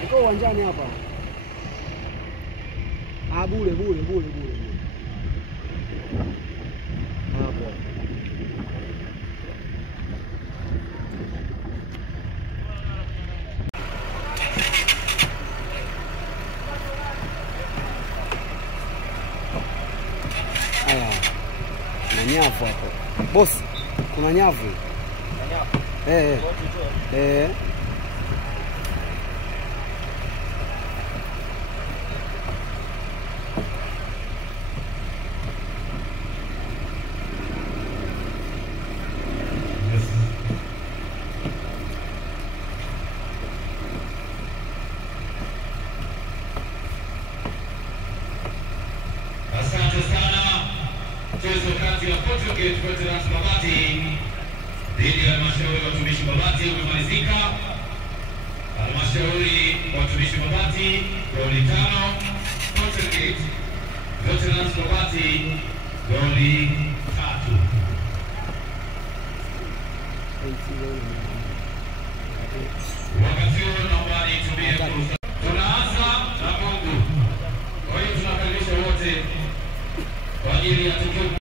Niko uwanjani hapa. Bure. Hapo. Aya. Na nyavu hapo. Boss, kuna nyavu. Asante sana. Mchezo kati ya Portuguese Veterans Babati dhidi ya Halmashauri ya Watumishi Babati umemalizika. Halmashauri ya Watumishi Babati goli 5, Portuguese Veterans Babati goli 3.